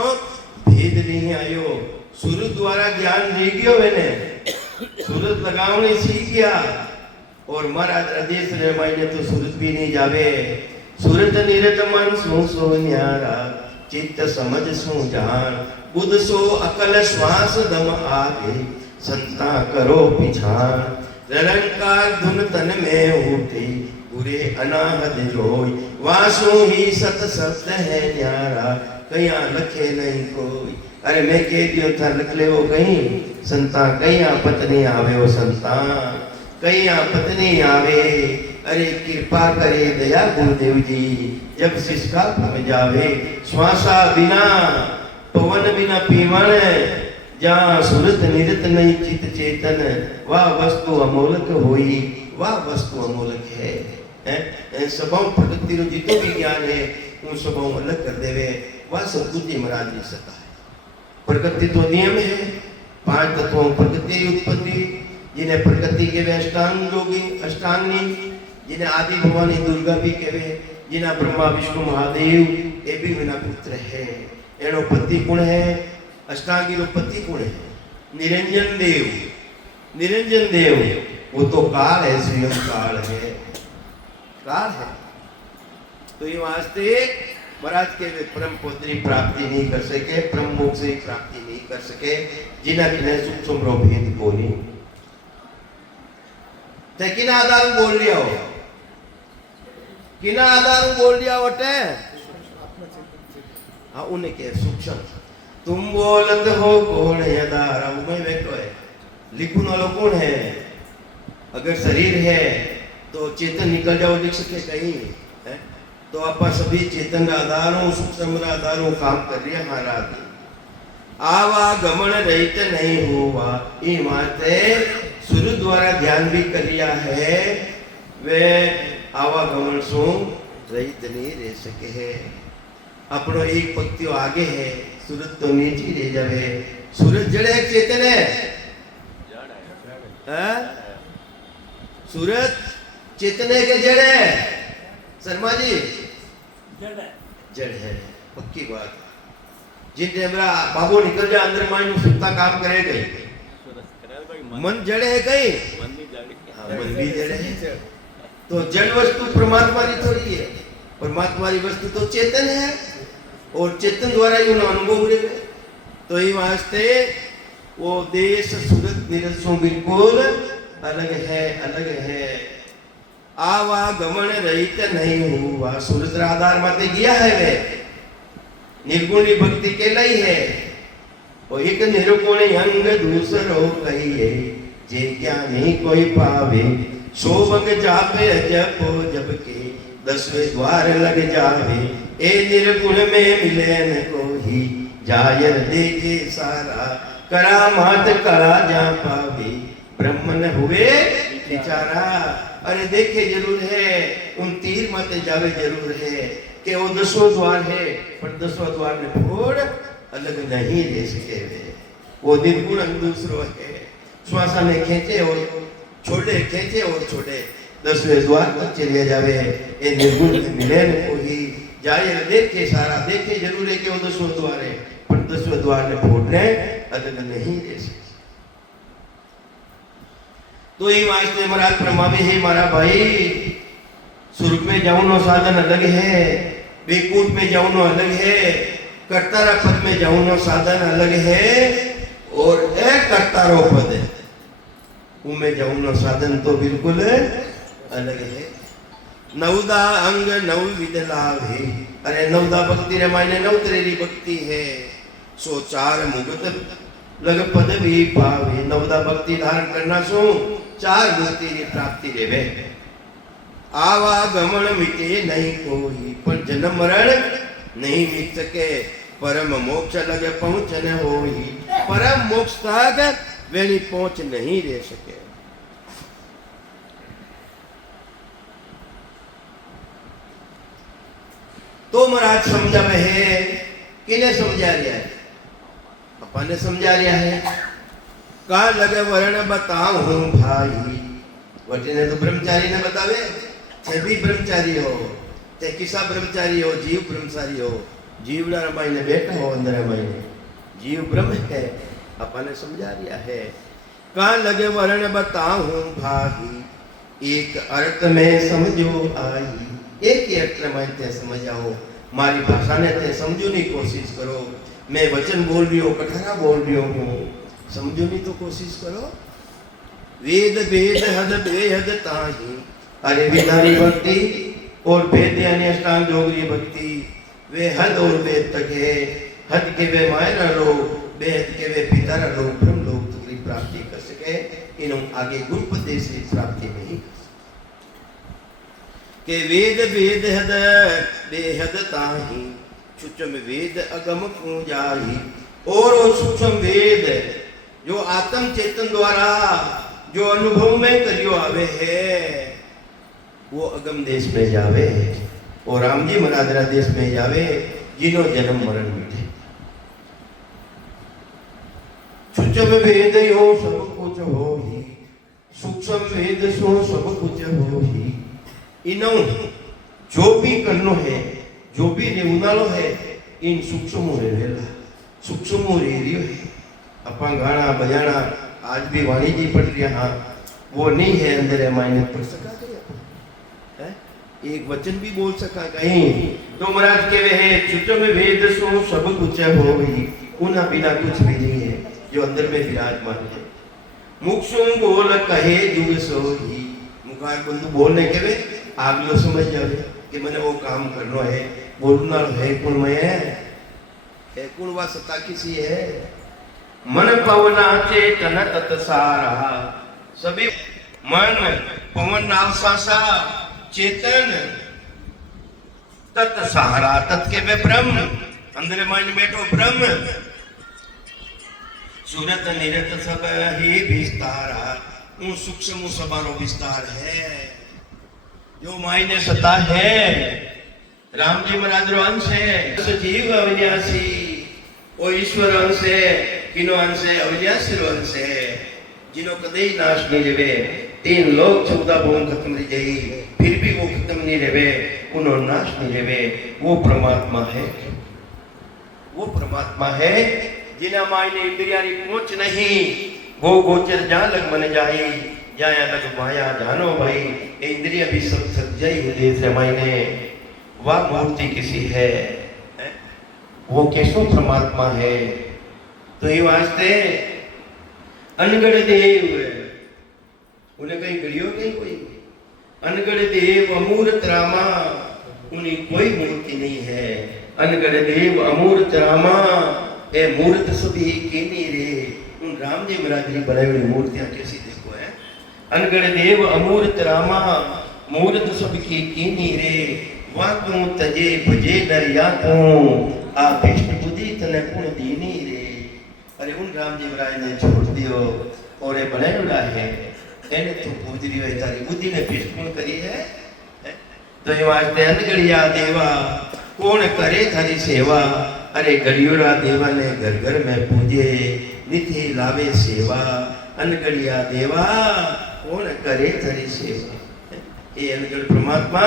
भेद नहीं आयो। सूरज द्वारा ज्ञान ले गयो वेने, सूरज लगावने सीख गया। और महाराज राजेश रे मायने तो सूरज भी नहीं जावे। सूरत निरत मन सो न्यारा, चित्त समझ सो जान, बुध सो अकल श्वास दम आगे, संता करो पिछान। निरंकार धुन तन में उठे, बुरे अनाहत जोई, वासु ही सत शब्द है न्यारा, कहीं लखे नहीं कोई। अरे मैं कह दियो था लख ले वो कहीं संता, कहीं पत्नी आवे वो संता, कहीं पत्नी आवे। अरे कृपा करे दया गुरुदेव जी, जब सिसका फम जावे, श्वासा बिना पवन बिना पीवण, जहाँ सूरत निरत नहीं चित चेतन, वह वस्तु अमोलक होई, वह वस्तु अमोलक है। सबों प्रकृति रो जितो भी ज्ञान है उन सबों अलग कर देवे, वह सदगुरु महाराज ने सता है। प्रकृति तो नियम है, 5 तत्वों प्रकृति की उत्पत्ति, जिन्हें प्रकृति के वे अष्टांग योगी अष्टांगी, जिन्हें आदि भवानी दुर्गा भी कहवे, जिन्हें ब्रह्मा विष्णु महादेव ये भी विना पुत्र है। एनो पति गुण है, अष्टांगी रो पति गुण है निरंजन देव। निरंजन देव वो तो काल है, स्वयं काल है, काल है। तो ये वास्ते महाराज के वे परम पुत्री प्राप्ति नहीं कर सके, परम मोक्ष की प्राप्ति नहीं कर सके, जिन्हें किन्हें सूक्ष्म रो भेद बोली। ते किना आधार बोल रिया हो, किना आधार बोल रिया होते हाँ उन्हें के सूक्ष्म। तुम बोलत हो कौन है आधार, मैं बैठो है लिखून वालों कौन है। अगर शरीर है तो चेतन निकल जाओ लिख सके कहीं है, तो आप सभी चेतन आधारों सूक्ष्म आधारों काम कर रही है महाराज। आवागमन रहित नहीं हुआ, ये माते सूर्य द्वारा ध्यान भी कर लिया है, वे आवागमन सो रहित नहीं रह सके है। अपनो एक पक्तियों आगे है, सूरज तो नीचे ले जावे। सूरज जड़ है चेतन है, सूरज चेतन है के जड़ है शर्मा जी? जड़ है, पक्की बात। जिन टेमरा बाबू निकल जाए अंदर माइंड सुनता काम करे गई, मन जड़ है कहीं, मन भी जड़ है। तो जड़ वस्तु परमात्मा की थोड़ी है, परमात्मा की वस्तु तो चेतन है और चेतन द्वारा ही उन्हें अनुभव हो रहे। तो ये वास्ते वो देश सूरत निरसों बिल्कुल अलग है, अलग है। आवागमन रहित नहीं हुआ, सूरज आधार माते गया है वे निर्गुणी भक्ति के लाई है। वो एक निर्गुण अंग दूसरो कहिए, जे ज्ञानी कोई पावे, सो भंग जापे जपो जबके, 10वें द्वार लग जावे। ए निर्गुण में मिले न कोई, जायर देखे सारा, करामात करा जा पावे, ब्रह्म न हुए बेचारा। अरे देखे जरूर है, उन तीर माते जावे जरूर है कि वो 10वां द्वार है, पर 10वां द्वार में फोड़ अलग नहीं ले सके वे। वो निर्गुण दूसरो है, श्वासा में खींचे और छोड़े, खींचे और छोड़े। दसवें द्वार तक चले जावे ए निर्गुण में मिले न कोई जाए देखे सारा देखे जरूर है कि वो दसवें द्वार है पर दसवें द्वार ने फोड़ने अलग नहीं रह सकते। तो ये वास्ते महाराज फरमावे है मारा भाई स्वर्ग में जाऊनो साधन अलग है, बेकूट में जाऊनो अलग है, कर्तारा पद में जाऊनो साधन अलग है और एक कर्तारो पद है उनमें जाऊनो साधन तो बिल्कुल अलग है। नवदा अंग नव विध लाभ है। अरे नवदा भक्ति रे मायने नवतरेरी भक्ति है सो चार मुगत लग पद भी पावे। नवदा भक्ति धारण करना सो चार मुक्ति की प्राप्ति रेवे। आवा गमन मिटे नहीं कोई पर जन्म मरण नहीं मिट सके परम मोक्ष लगे पहुंच न होई। परम मोक्ष तक वेली पहुंच नहीं रह सके। तो महाराज समझावे है किने समझा रहा है अपन ने समझा रहा है का लगे वर्ण बताऊं भाई। वटी ने तो ब्रह्मचारी ने बतावे चे भी ब्रह्मचारी हो चे किसा ब्रह्मचारी हो जीव ब्रह्मचारी हो जीवना रमाई ने बैठा हो अंदर रमाई ने जीव ब्रह्म है अपन ने समझा रहा है। का लगे वर्ण बताऊं भाई एक अर्थ में समझो आई। एक ही अर्थ में ते समझाओ मारी भाषा ने ते समझने की कोशिश करो। मैं वचन बोल रही हूँ कठोरा बोल रही हूँ समझने तो कोशिश करो। वेद वेद हद बेहद ताही। अरे विधारी भक्ति और भेद यानी अष्टांग योगी भक्ति वे हद और वेद तक है। हद के वे मायना लोग बेहद के वे पितारा लोग ब्रह्म लोग तक की प्राप्ति कर सके इन्हों आगे गुरुपदेश की प्राप्ति नहीं के वेद वेद हद बेहद ताही सूक्ष्म वेद अगम पूजाही। और वो सूक्ष्म वेद जो आत्म चेतन द्वारा जो अनुभव में करियो आवे है वो अगम देश में जावे और राम जी महाराजरा देश में जावे जिनो जन्म मरण मिटे। सूक्ष्म वेद यो सब कुछ हो ही सूक्ष्म वेद सो सब कुछ हो ही। इनो जो भी करनो है जो भी रेवनालो है इन सूक्ष्म रेवेला सूक्ष्म रेरियो है। अपन गाना बजाना आज भी वाणी जी पढ़ लिया हाँ वो नहीं है अंदर मायने पढ़ सका एक वचन भी बोल सका कहीं। तो महाराज के वे है सूक्ष्म वेद सो सब कुछ हो गई उना बिना कुछ भी नहीं है जो अंदर में विराजमान है। मुक्षुम बोल कहे जुग सो ही। मुखार बंधु बोलने के वे आगलो समझ जावे कि मैंने वो काम करना है बोलना है कौन मैं है कौन वा सत्ता किसी है। मन पवना चेतन तत्सारा। सभी मन पवन नावसासा चेतन तत्सहारा तत् के वे ब्रह्म अंदर मन बैठो ब्रह्म सूरत निरत सब ही विस्तारा। उन सूक्ष्म सबारो विस्तार है जो मायने सत्ता है। राम जी महाराज रो अंश है सजीव अविनाशी वो ईश्वर अंश है किनो अंश है अविनाशी रो अंश है जिनो कदे नाश नहीं लेवे। 3 लोग 14 भूम खत्म नहीं जाई फिर भी वो खत्म नहीं लेवे उन्हों नाश नहीं लेवे। वो परमात्मा है वो परमात्मा है जिना मायने इंद्रिया री पहुंच नहीं वो गोचर जहाँ लग मन जाई जहाँ लग माया जानो भाई इंद्रिया भी सब सक जाई देश मायने वह मूर्ति किसी है वो कैसो परमात्मा है। तो ये वास्ते अनगढ़ देव उन्हें कहीं गड़ियो नहीं कोई अनगढ़ देव अमूर्त रामा उन्हें कोई मूर्ति नहीं है। अनगढ़ देव अमूर्त रामा ए मूर्त सभी कीनी रे। उन राम जी महाराज ने बनाई हुई मूर्तियां कैसी देखो है। अनगढ़ देव अमूर्त रामा मूर्त सब की कीनी रे। वाकू तजे भजे दरिया को आ भेष्ट बुद्धि तने पुण दीनी रे। अरे उन राम जी महाराज ने छोड़ दियो और ये बनाया है એને તું પૂજરી હોય તારી બુદ્ધિને ભીષ્મ કરી है तो ये वास्ते अनगढ़िया देवा कौन करे थारी सेवा। अरे गढ़ियोरा देवा ने घर घर में पूजे निधि लावे सेवा। अनगढ़िया देवा कौन करे थारी सेवा। ये अनगढ़ परमात्मा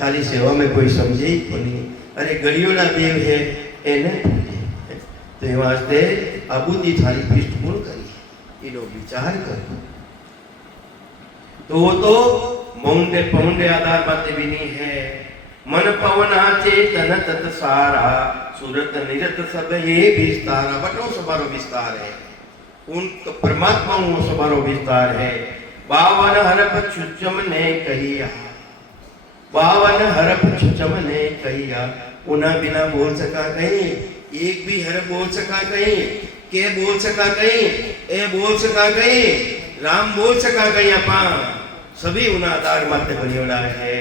थारी सेवा में कोई समझे ही कोनी। अरे गड़ियोड़ा देव है एने तो ये वास्ते अबुद्धि थारी पृष्ठभूमि करी इनो विचार करो। तो वो तो मौंडे पौंडे आधार बातें भी नहीं है। मन पवन चेतन तत सारा सूरत निरत सब ये विस्तार बटो सबारो विस्तार है। उन परमात्मा वो सबारो विस्तार है। बावन हरप छुचम ने कहिया, बावन हरप छुचम ने कहिया, उन्हें बिना बोल सका कहीं, एक भी हरप बोल सका कहीं, के बोल सका कहीं, ए बोल सका कहीं, राम बोल सका कहीं, अपा सभी उन आधार माते बनियोड़ा है।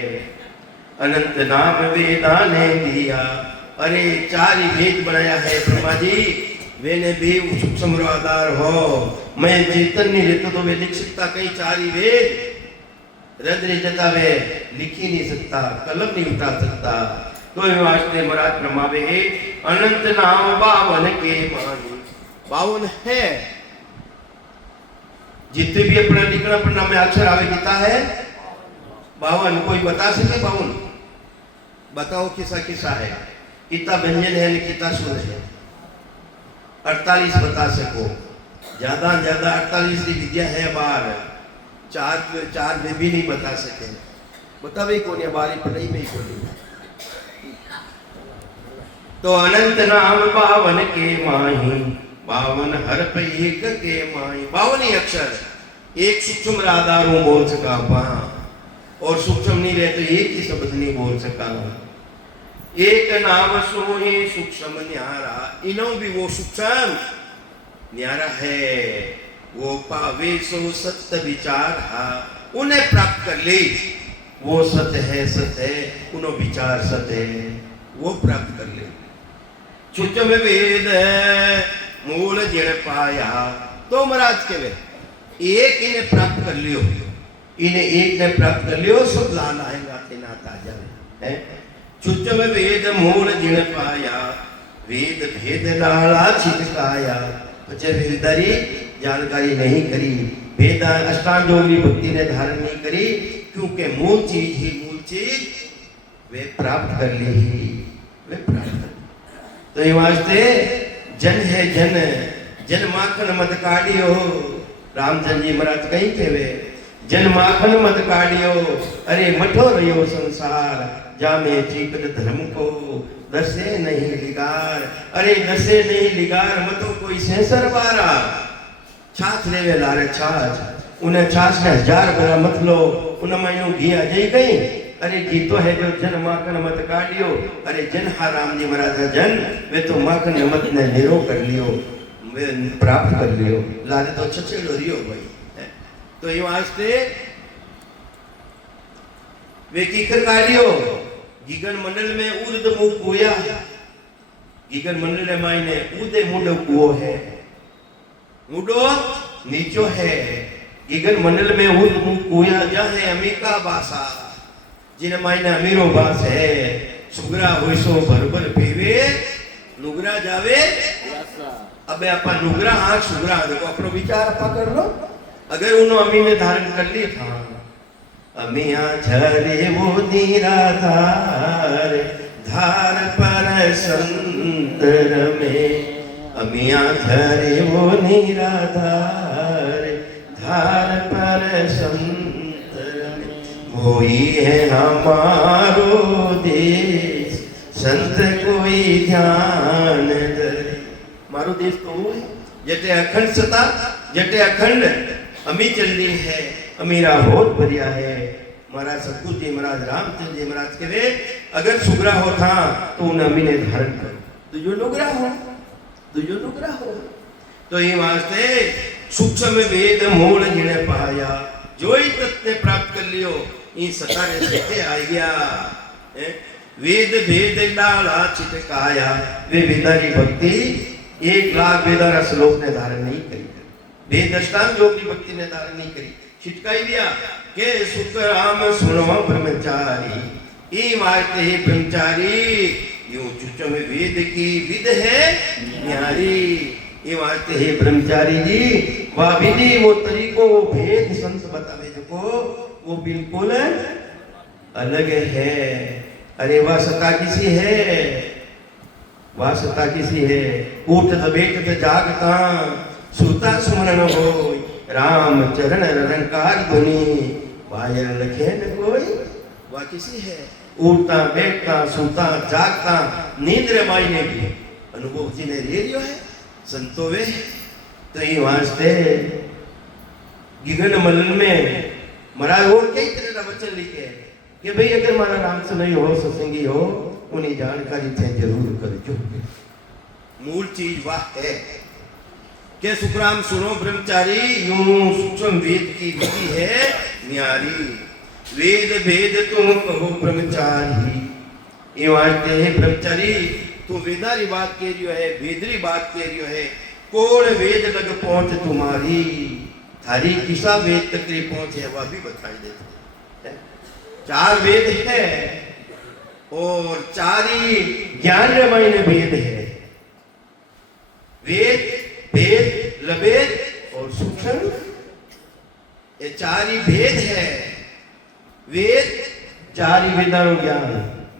अनंत नाम वेदा ने दिया, अरे चार ही वेद बनाया है ब्रह्मा जी, वेने भी सूक्ष्म आधार हो। मैं चेतन नहीं रहता तो वे लिख सकता कहीं चार ही वेद, रद्र जता वे लिख ही नहीं सकता, कलम नहीं उठा सकता। तो ये वास्ते महाराज ब्रह्मा वे अनंत नाम बावन के मानी, बावन है जितने भी अपना लिखना पढ़ना में अक्षर आवे कितना है बावन। कोई बता सके बावन? बताओ किसा किसा है, कितना व्यंजन है, कितना सुर है? 48 बता सको, ज्यादा ज्यादा 48 की विद्या है बार, चार में भी नहीं बता सके। बतावे कौन है बारी पढ़ाई में ही कौन। तो अनंत नाम बावन के माही, बावन हरप एक के माही। 52 ही अक्षर, एक सूक्ष्म आधारों बोल सका वहां, और सूक्ष्म नहीं रहे तो एक ही शब्द नहीं बोल सका। एक नाम सो ही सूक्ष्म न्यारा, इनो भी वो सूक्ष्म न्यारा है। वो पावे सो सत्य विचार हा, उन्हें प्राप्त कर ले। वो सत्य है, उन्हों विचार सत्य है, वो प्राप्त कर ले। छुचम वेद मूल जड़ पाया, तो महाराज के वे एक इन्हें प्राप्त कर लियो, इन्हें एक ने प्राप्त कर लियो, सब लाल आएगा तेना ताजा है। छुचम वेद मूल जड़ पाया, वेद भेद लाला छिटकाया। बच्चे वेदारी जानकारी नहीं करी, वेद अष्टांग योगी भक्ति ने धारण नहीं करी, क्योंकि मूल चीज ही मूल चीज वे प्राप्त कर ली ही, वे प्राप्त कर। तो ये वास्ते जन है जन, जन माखन मत काढ़ियो। रामचंद्र जी महाराज कहीं कहवे जन माखन मत काढ़ियो, अरे मठो रहियो संसार, जामे चीकट धर्म को दसे नहीं लिगार। अरे दसे नहीं लिगार मतो कोई सेंसर बारा, छाछ लेवे लारे छाछ, उन्हें छाछ ने 1000 बरा मत लो, उन्हें मैनू घी आ जाई गई। अरे घी तो है जो जन माखन मत काढ़ियो, अरे जन हा राम जी महाराज जन वे तो माखन मत ने निरो कर लियो, वे प्राप्त कर लियो, लारे तो छछेड़ो रियो भाई। तो ये वास्ते वे कीकर काढ़ियो, गीगन मंडल में उर्द मुख कुया, गीगन मंडल में मायने उदे मुंडो कुओ है, मुंडो नीचो है। गीगन मंडल में उर्द मुख कुया जहाँ अमेरिका भाषा, जिन मायने अमीरो भाष है। सुगरा होइसो भरभर पीवे, नुगरा जावे। अबे अपा नुगरा हाँ सुगरा, देखो अपनो विचार अपा कर लो। अगर उन्होंने अमी ने धारण कर ली था, अमिया झरे वो निराधार, धार पर संतर में। अमिया झरे वो निराधार, धार पर संतर में। वही है हमारो देश, संत कोई ध्यान धरे। मारो देश तो वो है जटे अखंड सता, जटे अखंड अमी चल रही है, अमीरा बहुत बढ़िया है। महाराज सतगुरु जी महाराज रामचंद्र जी महाराज के वे अगर सुगरा हो था तो उन अमी ने धारण करो, तो जो नुगरा हो, तो जो नुगरा हो। तो ये वास्ते सूक्ष्म वेद मूल जिने पाया, जो ही तत्व प्राप्त कर लियो, इन सतारे से आ गया। वेद भेद डाला छिटकाया, वे वेदारी भक्ति 1 लाख वेदारा श्लोक ने धारण नहीं करी, वेद अष्टांग योग की भक्ति ने धारण नहीं करी, छिटकाई दिया के सुख राम सुनो ब्रह्मचारी। ई मारते ही ब्रह्मचारी, यूं चुचम वेद की विद है न्यारी। ये वास्ते हे ब्रह्मचारी जी, वह विधि वो तरीको वो भेद संत बतावे जो वो बिल्कुल अलग है। अरे वह सता किसी है, वह सता किसी है। उठत बैठत जागता सुता सुमरन हो, राम चरण रंकार धुनि वायर लखे न कोई। वह किसी है, उठता बैठता सुता जागता नींद्र मायने की अनुभव जी ने ले लियो है संतो वे। तो ये वास्ते गिगन मलन में महाराज और कई तरह का वचन लिखे हैं कि भाई अगर मारा राम से नहीं हो सत्संगी हो उन्हें जानकारी थे जरूर करजो। मूल चीज वह है कि सुखराम सुनो ब्रह्मचारी, यूं सूक्ष्म वेद की विधि है न्यारी। वेद भेद तुम कहो ब्रह्मचारी, ये वास्ते है ब्रह्मचारी तू वेदारी बात कह रियो है, वेदरी बात कह रियो है। कौन वेद लग पहुंच तुम्हारी, थारी किसा वेद तक पहुंच है वह भी बताई देते। 4 वेद है और 4 ही ज्ञान रामायण वेद है। वेद भेद लभेद और सूक्ष्म, ये 4 ही भेद है। वेद 4 ही वेदानु ज्ञान,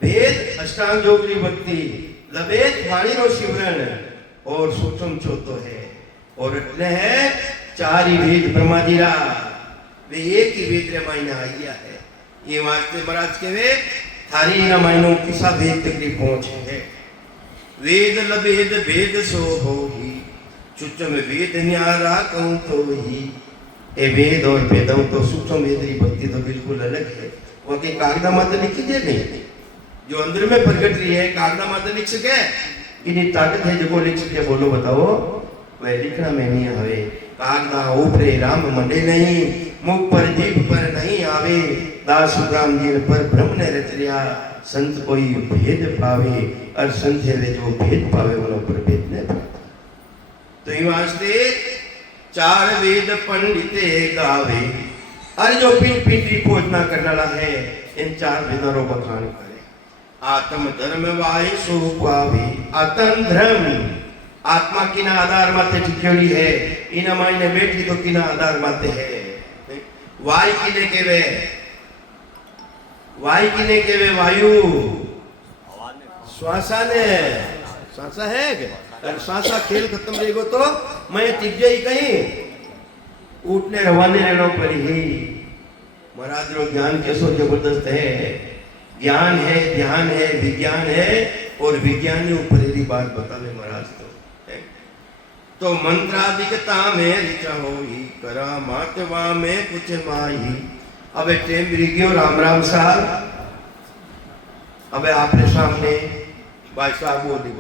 भेद अष्टांग योग की भक्ति, लभेद वाणी रो सिमरन और सूक्ष्म चौथो है। और એટલે है 4 ही वेद ब्रह्माजीरा वे एक ही वेद रामायण आइया है। ये वास्ते महाराज के वे थारी रामायणों किसा वेद तक की पहुंच है। वेद लभेद भेद सो होही, सूक्ष्म वेद न्यारा कहूं तो ही। ये वेद और भेदों तो सूक्ष्म वेद की भक्ति तो बिल्कुल अलग है। वो के कागदा माते लिखी दे नहीं, जो अंदर में प्रकट रही है कागदा माते लिख सके, इतनी ताकत है जो लिख सके। बोलो बताओ, वह लिखना में नहीं आवे। कागदा ऊपरे राम मंडे नहीं, मुख पर जीभ पर नहीं आवे। दास राम जी पर ब्रह्म ने रच लिया, संत कोई भेद पावे। और संत है वे जो भेद पावे उन पर भेद नहीं पाता। तो ये वास्ते 4 वेद पंडिते गावे। और जो पीठ पीठी खोजना करने वाला है इन 4 वेदों को बखान करे। आत्म धर्म वाय सो पावे। आत्म धर्म आत्मा किना आधार माते टिक्योड़ी है, इन मायने बैठी तो किना आधार माते है। वाय किने केवे, वाय किने केवे वायु श्वासा ने, श्वासा है क्या? अगर श्वासा खेल खत्म रहेगो तो मैं टिक जाई कहीं उठने रवाने रहना पड़ी ही। महाराज रो ज्ञान कैसो जबरदस्त है। ज्ञान है, ध्यान है, विज्ञान है और विज्ञान ऊपर ही बात बतावे महाराज। तो मंत्राधिकता में ऋचा होई, करामातवा में कुछ माही। अब टेम गयो राम राम साहब, अब आपने सामने भाई साहब बोली